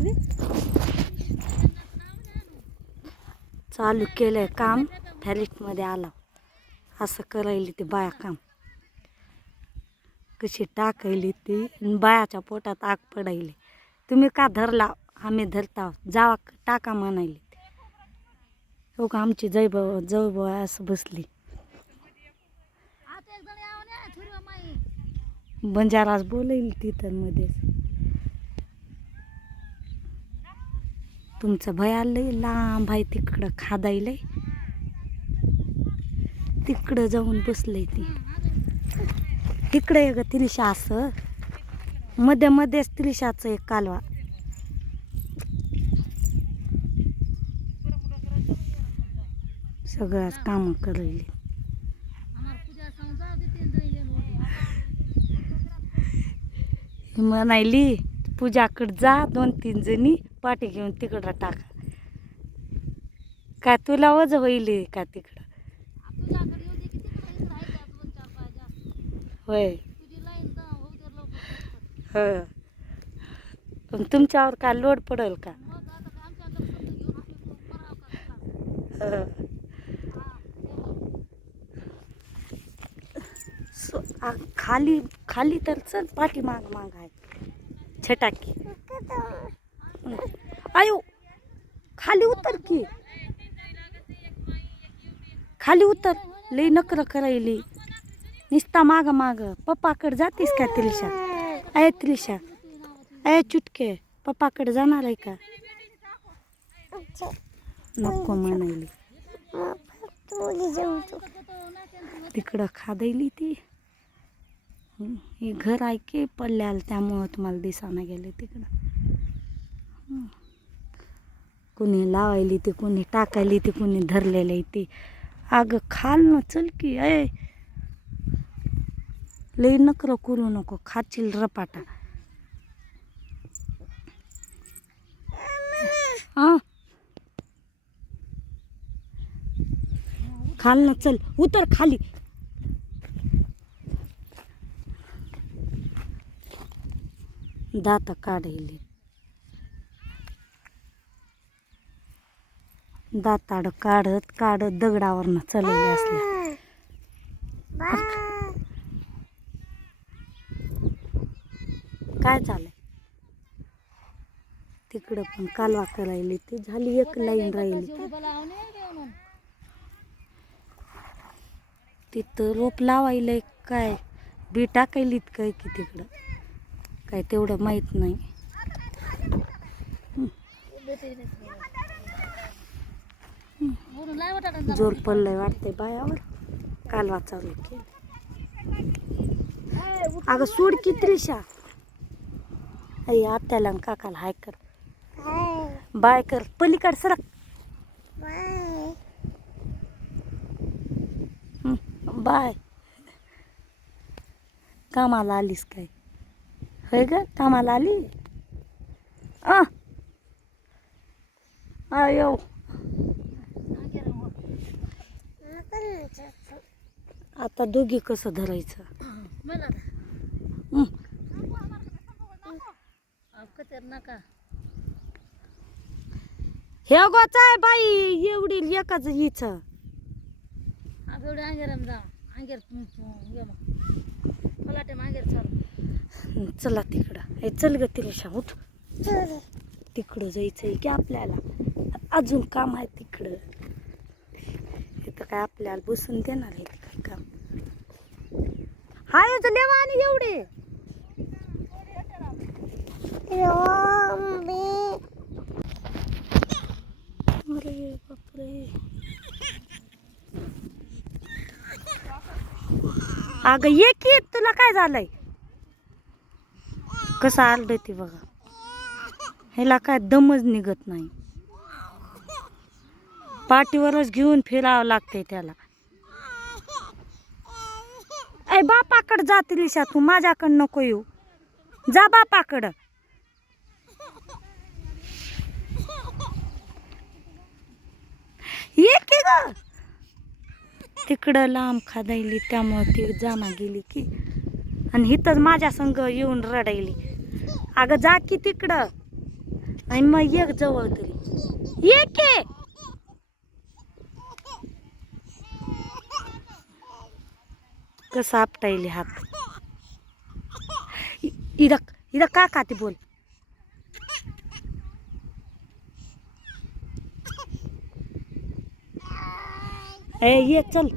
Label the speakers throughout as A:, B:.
A: दे.
B: चालू केलंय काम फॅलिटमध्ये आला. असं करायली ती बाया काम. कशी टाकायली ती बायाच्या पोटात आग पडायली. तुम्ही का धरला? आम्ही धरता. जावा टाका म्हणायली हो का आमची जय भाऊ जय भाऊ असं बसली. बंजाराज बोलायली तिथं मध्येच. तुमचं भय आलंय लांब आहे तिकडं खादायलंय तिकडं जाऊन बसलंय ती. तिकडं आहे ग त्रिशा असं. मध्ये मध्येच त्रिशाचं एक कालवा. सगळ्याच कामं करली. म्हणायली पूजाकडे जा दोन तीन जणी. पाठी घेऊन तिकडं टाका. काय तुला वज होईल का तिकडं? होय. हो. पण तुमच्यावर काय लोड पडेल का? हो. सो- आ- खाली खाली तर चल पाठी माग माग आहे. छटाकी. आयो खाली उतर की. खाली उतर लई नकर करायली. निस्ता माग माग. पप्पाकडे जातेस का त्रिशा अय त्रिशा अय चुटके. पप्पाकडे जाणार आहे का? नको म्हणायली. तिकडं खादैली ती. हे घर आहे की त्यामुळं तुम्हाला दिसाना गेले तिकडं. कुणी लावायली ते कुणी टाकायली ते कुणी धरलेलं आहे ते. अगं खाल ना चल की अय लई नकर करू नको खाचील रपाटा. हा. खाल ना चल उतर खाली. दात काढायले दाताड काढत काढत दगडावरनं चलवले असल्या. काय चालय तिकडं पण कालवा करायली ती. झाली एक लाईन राहिली. तिथं रोप लावायला काय? बी टाकायलीत काय की तिकडं? काय तेवढं माहीत नाही. जोर पडलंय वाटतंय बायावर कालवा चालू केलं अगं सोड की त्रिशा. आई आत्याला आणि काकाला हाय कर. बाय कर. पलीकड सरक. बाय. कामाला आलीस काय? होय ग कामाला आली? आ आयो आता दोघी कसं धरायचं? हं,
A: नका
B: हे गोच आहे बाई एवढी एकाच हिच.
A: मांगेर चालू.
B: चला तिकडं. हे चल ग तिला उठ. तिकडं जायचंय की आपल्याला. अजून काम आहे तिकडं. काय आपल्याला बसून देणार आहे काय काम? हाय लेवा आणि एवढे. अरे बापरे. अगं ये की तुला काय झालंय? कसं आलंय ते बघा. ह्याला काय दमच निघत नाही. पाठीवरच घेऊन फिरावं लागतंय त्याला. ऐ बापाकडं जाते लिशा तू माझ्याकडं नको येऊ. जा बापाकडं. ये की ग? तिकडं लांब खादायली त्यामुळं ती जामा गेली की. आणि इथंच माझ्या संग येऊन रडायली. अगं जा की तिकडं. आणि मग एक जवळ तरी. ये के? कसं आपटायले हात? इ- इथं इथं का खाते बोल? ए ये चल.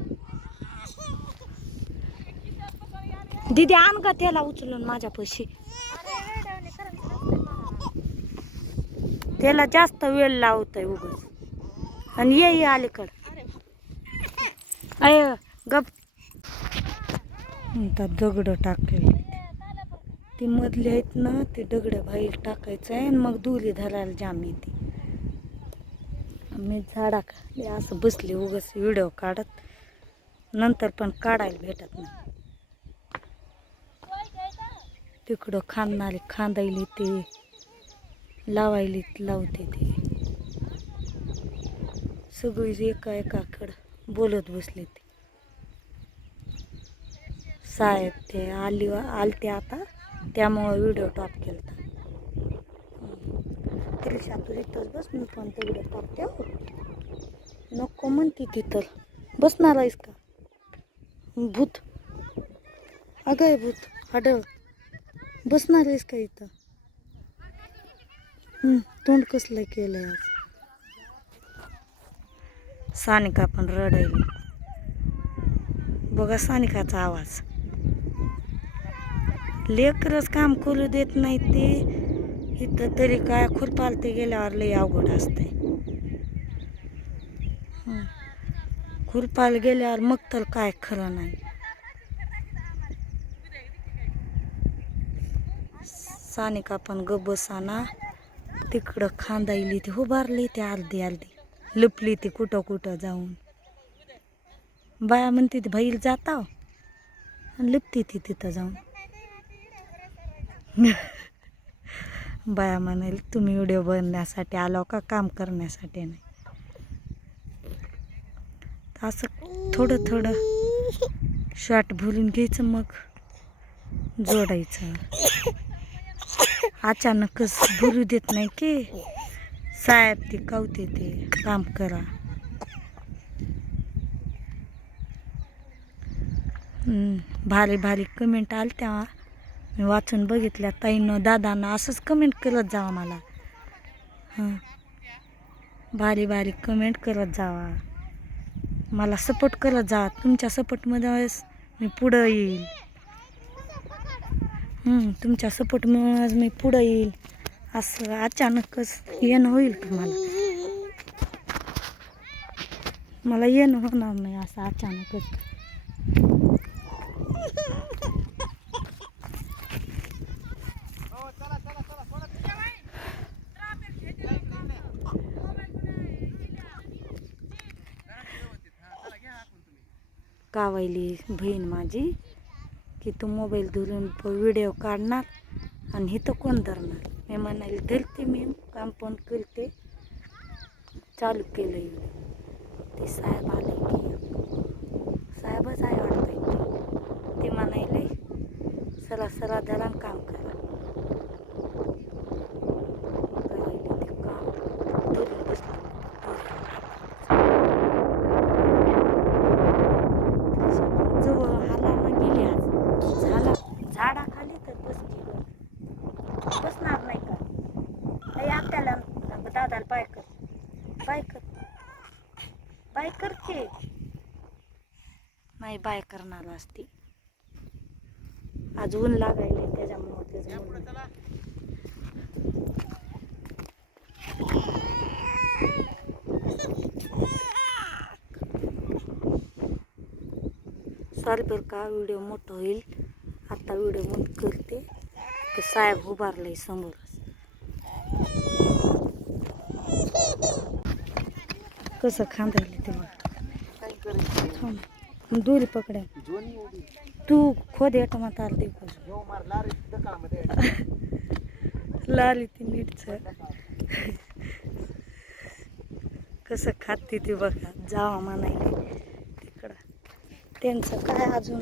B: दीदी आण का त्याला उचलून माझ्या पैसे त्याला जास्त वेळ लावतोय उगच. आणि ये ये अलीकड. अय गप. म्हणतात दगड टाकलेले ती मधली आहेत ना ते दगड बाहेर टाकायचं आहे आणि मग दुरी धरायला जाम येते. मी झाडा खाली असं बसले उगस व्हिडिओ काढत. नंतर पण काढायला भेटत नाही. तिकडं खांदणारे खांदायले ते लावायले लावते ते. सगळी एका एकाकडं बोलत बसले ते. साहेब ते आली आलते आता त्यामुळं व्हिडिओ टॉप केला तिला तू इथंच बस मी पण ते व्हिडिओ टॉप हो. नको म्हणते तिथं बसणार आहेस का? भूत. अगं आहे भूत हडळ बसणार आहेस का इथं? तोंड कसलं केलंय आज? सानिका पण रडायली. बघा सानिकाचा आवाज. लेकरच काम करू देत नाही ते. इथं तरी काय खुरपालते गेल्यावर लई अवघड असते. खुरपाल गेल्यावर मग तर काय खरं नाही. सानिका पण गबसाना तिकडं तिकडं खांदायली ती उभारली ती अर्धी अर्धी. लपली ती कुठं कुठं जाऊन. बाया म्हणते ती भाईल जाता आणि लपती ती तिथं जाऊन. बाया म्हणाल तुम्ही व्हिडिओ बनण्यासाठी आलो का काम करण्यासाठी नाही? असं थोडं थोडं शॉर्ट भरून घ्यायचं मग जोडायचं. अचानकच भरू देत नाही की साहेब ते कवते ते काम करा. भारी भारी कमेंट आल तेव्हा मी वाचून बघितल्या ताईनं दादानं असंच कमेंट करत जावा मला. हां. भारी भारी कमेंट करत जावा. मला सपोर्ट करत जा. तुमच्या सपोर्टमध्ये मी पुढं येईल. तुमच्या सपोर्टमुळेच मी पुढं येईल. असं अचानकच येणं होईल तुम्हाला मला येणं होणार नाही असं अचानकच. कावायली बहीण माझी की तू मोबाईल धरून व्हिडिओ काढणार आणि इथं कोण धरणार? मी म्हणाली धरते मी काम पण करते. चालू केलं ते साहेब आले की साहेबच आहे वाटतं ते म्हणायले सरा सरा धरा काम करा करायले ते काम धरून बसले जवळ हाला ना गेली आज झाला झाडाखाली तर बस गेलं बसणार नाही का आई आपल्याला दादाला पाय कर पाय कर बाय करते. नाही बाय करणार असते. आज ऊन लागायले त्याच्यामुळं त्याच्यामुळे सॉरी बरं का व्हिडिओ मोठं होईल. आता व्हिडिओ मोठ करते. ते साहेब उभारले समोरच. कसं खांदायले ते बघ. थांब दोरी पकड्या. तू खोद येतं म्हातार दे लाली ती नीटच. कसं खाते ती बघा जावा म्हणायला. तिकडं. त्यांचं काय अजून?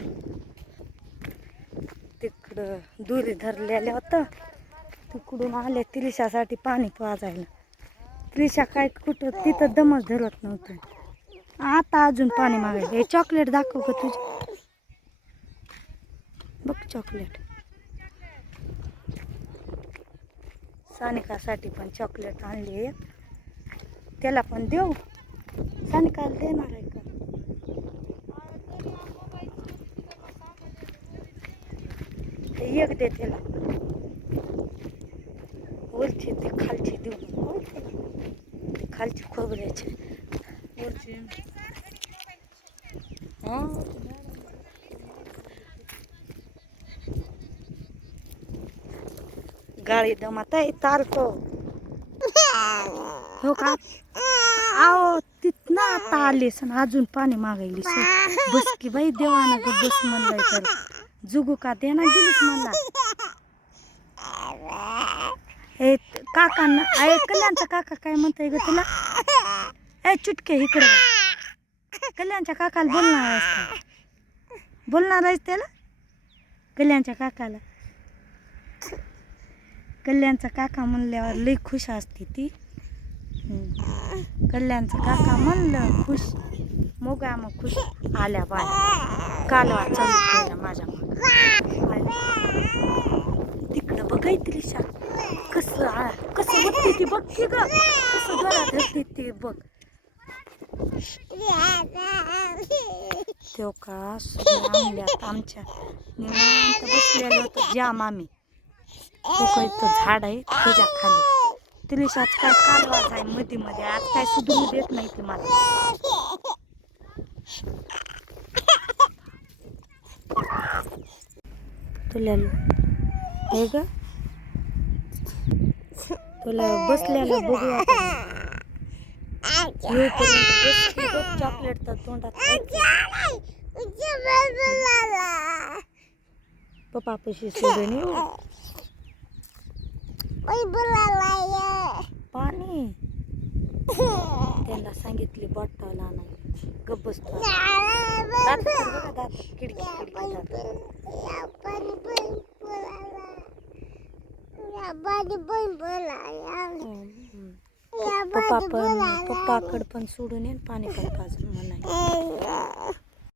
B: तिकडं दुरी धरलेलं होतं. तिकडून आले तिलिशासाठी पाणी पाजायला त्रिशा काय कुठं तिथं दमच धरत नव्हतं. आता अजून पाणी मागायचं. हे चॉकलेट दाखव का तुझे. बघ चॉकलेट सानिकासाठी पण चॉकलेट आणली एक त्याला पण देऊ. सानिकाला देणार आहे का? ते एक दे त्याला. वरची ते खालची देऊ ते खालची खोबऱ्याचे. हा गाडी दमात आहे तारको हो का? आओ तिथनं आता आलीस आणि अजून पाणी मागायलीस. बस की बाई देवाना ग बस म्हणलंय तर. जुगू का देना गेलीस मला हे काकांना आहे कल्याणचा काका काय म्हणताय ग तुला? ए चुटके इकडे. कल्याणच्या काकाला बोलणार आहेस बोलणार आहेस त्याला? कल्याणच्या काकाला. कल्याणचा काका म्हणल्यावर लई खुश असते ती. कल्याणचं काका म्हणलं खुश मोगा मग खुश आल्या बाय कालवा चालू माझ्या मग. तिकडं बघायतरी त्रिशा कसं आ- कसं बघते ती बघ की ग? कसं जोरात धरते ते बघ. तेव का आणल्यात आमच्या निवांत बसलेलं होतं जाम आम्ही तो काही तो झाड आहे त्याच्याखाली. त्रिशाच काय कालवाच आहे मध्ये मध्ये आज काय सुधरू देत नाही ती मला. तुला हे ग? तुला बसल्याला बघू येऊपर्यंत चॉकलेट तर तोंडात खायचं. पप्पा पशी सोडून पाणी. त्यांना सांगितली बॉटल आणाय गप्प बसतो खिडकी खिडकी दात हम्म. पप्पा पण पप्पाकडे पण सोडून येईन पाणी पण पाजून म्हणाय